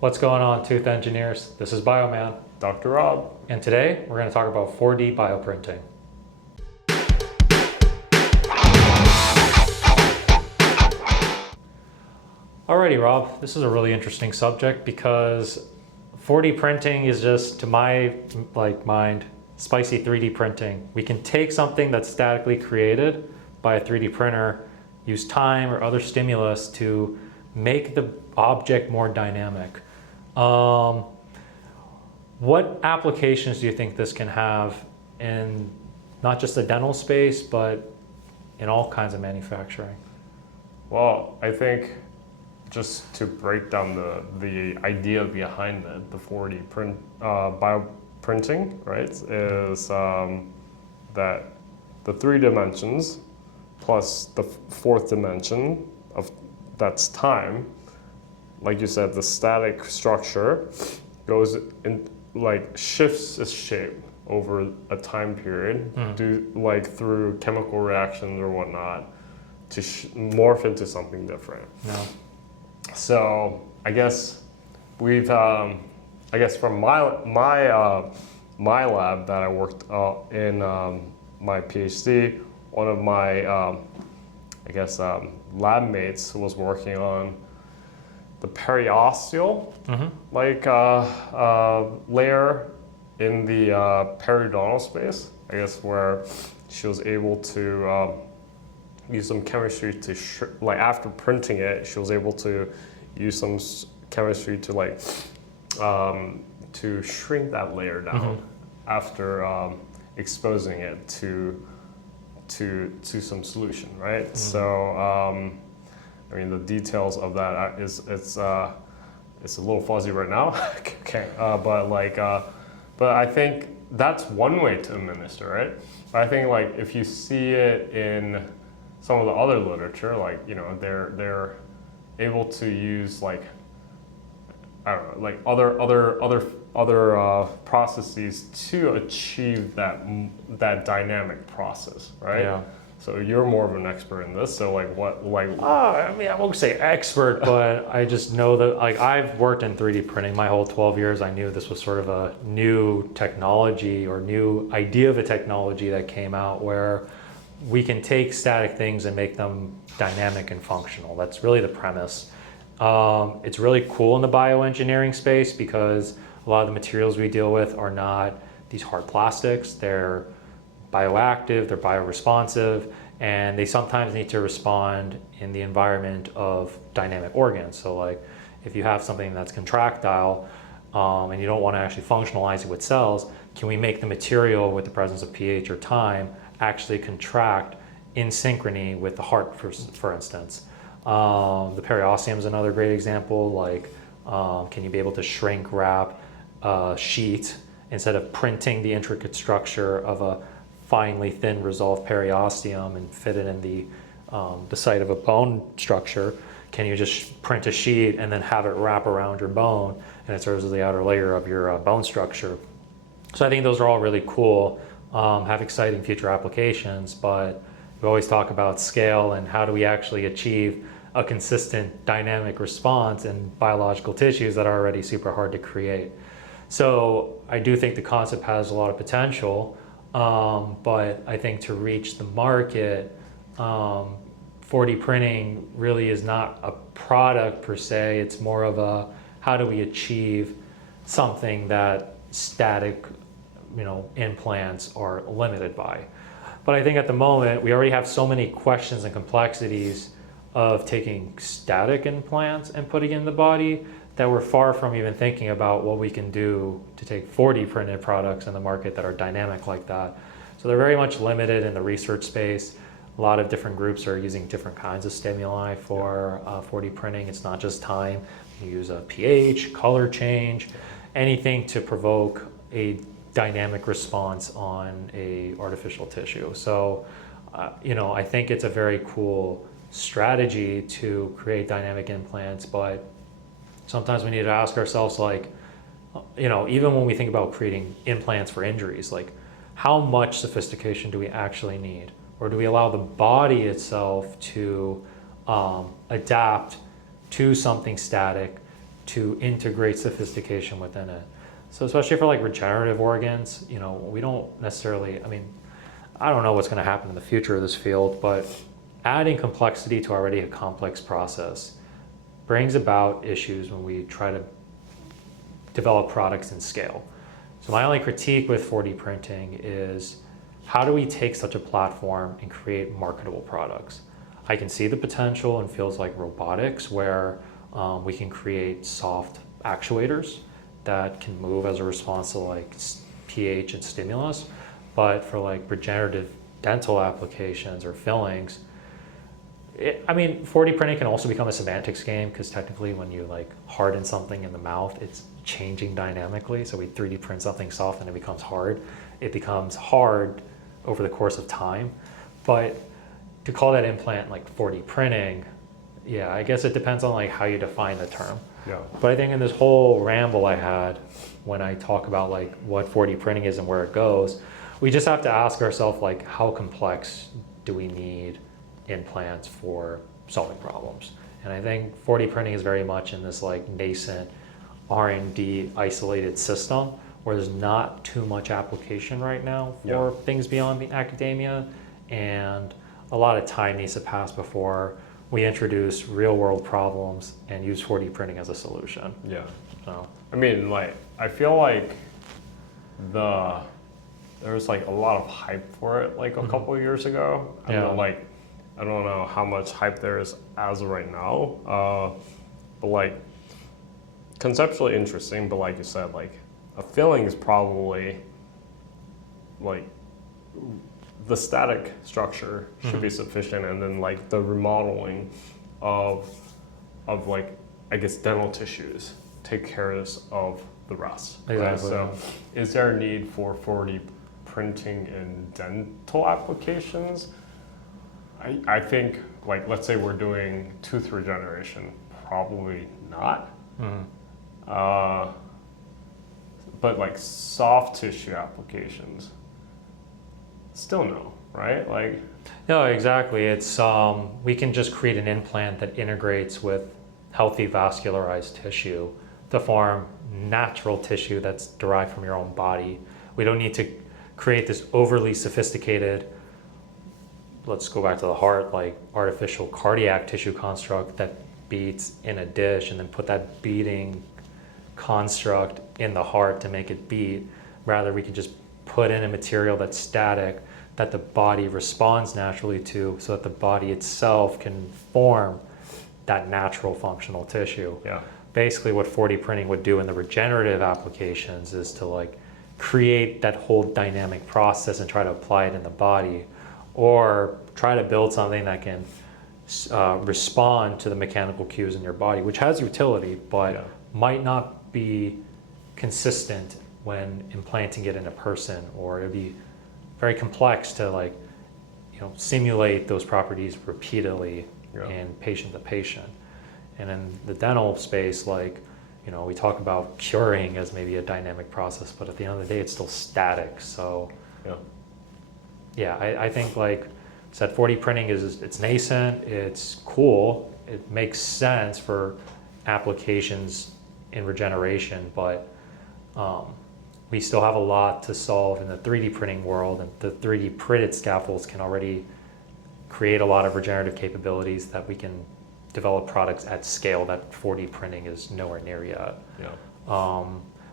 What's going on, tooth engineers? This is Bioman, Dr. Rob. and today we're going to talk about 4D bioprinting. Alrighty, Rob, this is a really interesting subject because 4D printing is just, to my mind, spicy 3D printing. We can take something that's statically created by a 3D printer, use time or other stimulus to make the object more dynamic. What applications do you think this can have in not just the dental space, but in all kinds of manufacturing? Well, I think just to break down the idea behind it, the 4D bioprinting, right, is that the 3 dimensions plus the fourth dimension of that's time, like you said, the static structure goes in, like shifts its shape over a time period, through chemical reactions or whatnot, to morph into something different. No. So I guess we've, I guess from my lab that I worked in my PhD, one of my lab mates was working on the periosteal layer in the periodontal space. I guess where she was able to use some chemistry to after printing it, she was able to use some chemistry to to shrink that layer down after exposing it to some solution, right? So I mean, the details of that it's a little fuzzy right now. Okay, but I think that's one way to administer, right? But I think if you see it in some of the other literature, they're able to use other processes to achieve that dynamic process, right? Yeah. So you're more of an expert in this. So I mean, I won't say expert, but I just know that I've worked in 3D printing my whole 12 years. I knew this was sort of a new technology or new idea of a technology that came out where we can take static things and make them dynamic and functional. That's really the premise. It's really cool in the bioengineering space because a lot of the materials we deal with are not these hard plastics. They're bioactive, they're bioresponsive, and they sometimes need to respond in the environment of dynamic organs. So if you have something that's contractile and you don't want to actually functionalize it with cells, can we make the material with the presence of pH or time actually contract in synchrony with the heart, for instance? The periosteum is another great example. Can you be able to shrink wrap a sheet instead of printing the intricate structure of a finely thin resolved periosteum and fit it in the site of a bone structure? Can you just print a sheet and then have it wrap around your bone and it serves as the outer layer of your bone structure? So I think those are all really cool, have exciting future applications, but we always talk about scale and how do we actually achieve a consistent dynamic response in biological tissues that are already super hard to create. So I do think the concept has a lot of potential, but I think to reach the market, 4D printing really is not a product per se. It's more of a how do we achieve something that static implants are limited by. But I think at the moment we already have so many questions and complexities of taking static implants and putting in the body that we're far from even thinking about what we can do to take 4D printed products in the market that are dynamic like that. So they're very much limited in the research space. A lot of different groups are using different kinds of stimuli for 4D printing. It's not just time. You use a pH, color change, anything to provoke a dynamic response on a artificial tissue. So, I think it's a very cool strategy to create dynamic implants, but sometimes we need to ask ourselves, even when we think about creating implants for injuries, how much sophistication do we actually need? Or do we allow the body itself to adapt to something static to integrate sophistication within it. So especially for like regenerative organs, you know, we don't necessarily, I mean, I don't know what's going to happen in the future of this field, but adding complexity to already a complex process brings about issues when we try to develop products in scale. So my only critique with 4D printing is, how do we take such a platform and create marketable products? I can see the potential in fields like robotics, where we can create soft actuators that can move as a response to like pH and stimulus. But for like regenerative dental applications or fillings, I mean, 4D printing can also become a semantics game, because technically when you like harden something in the mouth, it's changing dynamically. So we 3D print something soft and it becomes hard. It becomes hard over the course of time. But to call that implant like 4D printing, yeah, I guess it depends on like how you define the term. Yeah. But I think in this whole ramble I had, when I talk about like what 4D printing is and where it goes, we just have to ask ourselves, like, how complex do we need implants for solving problems? And I think 4D printing is very much in this like nascent R&D isolated system, where there's not too much application right now for things beyond the academia, and a lot of time needs to pass before we introduce real world problems and use 4D printing as a solution. Yeah. So I mean, like, I feel like there was like a lot of hype for it like a couple of years ago. I don't know how much hype there is as of right now. But like, conceptually interesting, but like you said, like a filling is probably like the static structure should be sufficient, and then like the remodeling of like, I guess, dental tissues take care of the rest. Exactly. Right? So is there a need for 4D printing in dental applications? I think, like, let's say we're doing tooth regeneration, probably not. But like soft tissue applications, still no, right? Like, no, exactly. It's we can just create an implant that integrates with healthy vascularized tissue to form natural tissue that's derived from your own body. We don't need to create this overly sophisticated, let's go back to the heart, like artificial cardiac tissue construct that beats in a dish, and then put that beating construct in the heart to make it beat. Rather, we could just put in a material that's static, that the body responds naturally to, so that the body itself can form that natural functional tissue. yeah, Basically what 4D printing would do in the regenerative applications is to like create that whole dynamic process and try to apply it in the body, or try to build something that can respond to the mechanical cues in your body, which has utility, but might not be consistent when implanting it in a person, or it'd be very complex to like, you know, simulate those properties repeatedly in patient to patient. And in the dental space, like, you know, we talk about curing as maybe a dynamic process, but at the end of the day, it's still static. So yeah, I think, like I said, 4D printing it's nascent, it's cool, it makes sense for applications in regeneration, but we still have a lot to solve in the 3D printing world, and the 3D printed scaffolds can already create a lot of regenerative capabilities that we can develop products at scale that 4D printing is nowhere near yet.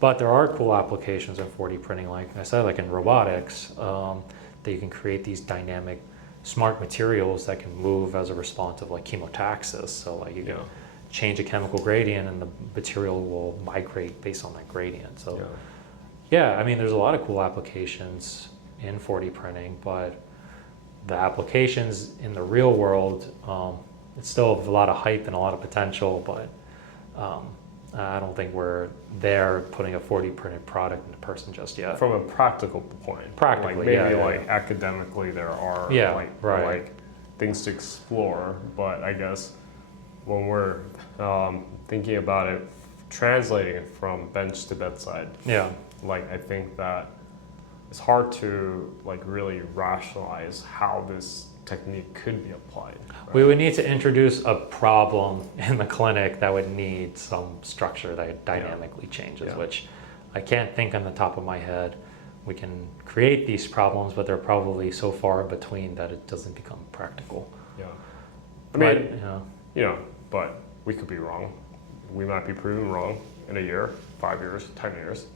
But there are cool applications in 4D printing, like I said, like in robotics, that you can create these dynamic, smart materials that can move as a response of like chemotaxis. So like you can change a chemical gradient and the material will migrate based on that gradient. So yeah, I mean, there's a lot of cool applications in 4D printing, but the applications in the real world, it's still a lot of hype and a lot of potential, but I don't think we're there putting a 4D printed product in a person just yet. from a practical point. Practically, like maybe academically there are like things to explore, but I guess when we're thinking about it, translating it from bench to bedside, like I think that it's hard to like really rationalize how this technique could be applied. Right? We would need to introduce a problem in the clinic that would need some structure that dynamically changes, which I can't think on the top of my head. We can create these problems, but they're probably so far in between that it doesn't become practical. Yeah. I mean, but, but we could be wrong. We might be proven wrong in a year, 5 years, 10 years.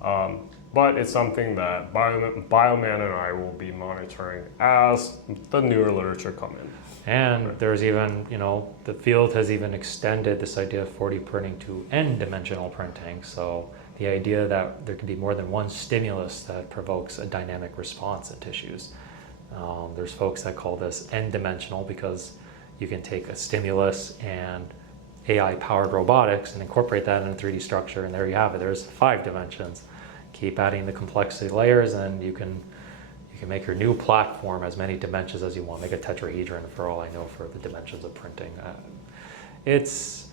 But it's something that Bioman and I will be monitoring as the newer literature come in. And there's even, the field has even extended this idea of 4D printing to n-dimensional printing. So the idea that there can be more than one stimulus that provokes a dynamic response in tissues. There's folks that call this n-dimensional because you can take a stimulus and AI-powered robotics and incorporate that in a 3D structure, and there you have it. There's 5 dimensions. Keep adding the complexity layers, and you can make your new platform as many dimensions as you want. Make a tetrahedron, for all I know, for the dimensions of printing. It's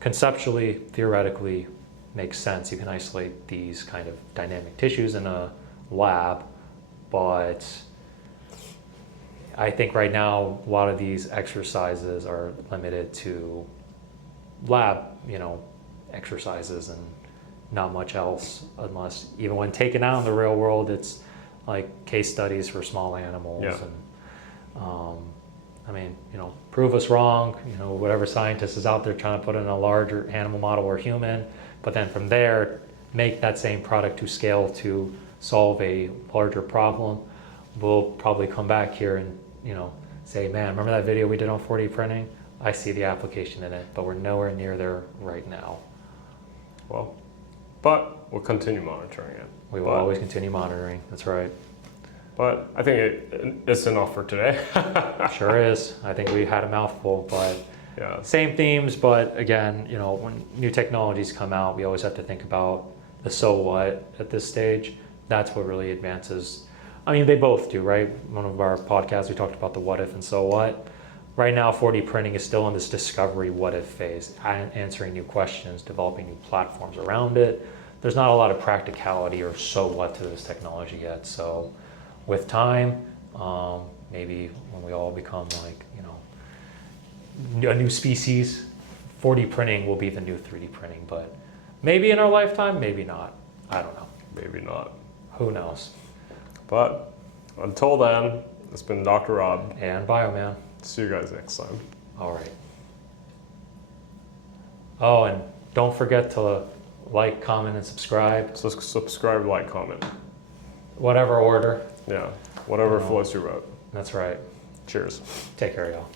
conceptually, theoretically makes sense. You can isolate these kind of dynamic tissues in a lab, but I think right now a lot of these exercises are limited to lab, exercises and not much else, unless even when taken out in the real world, it's like case studies for small animals. Yeah. And prove us wrong, whatever scientist is out there trying to put in a larger animal model or human, but then from there, make that same product to scale to solve a larger problem. We'll probably come back here and, say, man, remember that video we did on 4D printing? I see the application in it, but we're nowhere near there right now. Well, but we'll continue monitoring it. We will always continue monitoring, that's right. But I think it's enough for today. Sure is. I think we had a mouthful, but same themes, but again, when new technologies come out, we always have to think about the so what at this stage. That's what really advances. They both do, right? One of our podcasts, we talked about the what if and so what. Right now, 4D printing is still in this discovery what if phase, answering new questions, developing new platforms around it. There's not a lot of practicality or so what to this technology yet. So with time, maybe when we all become a new species, 4D printing will be the new 3D printing, but maybe in our lifetime, maybe not. I don't know. Maybe not. Who knows? But until then, it's been Dr. Rob. And Bioman. See you guys next time. All right. Oh, and don't forget to like, comment, and subscribe. So subscribe, like, comment. Whatever order. Yeah, whatever floats your boat. That's right. Cheers. Take care, y'all.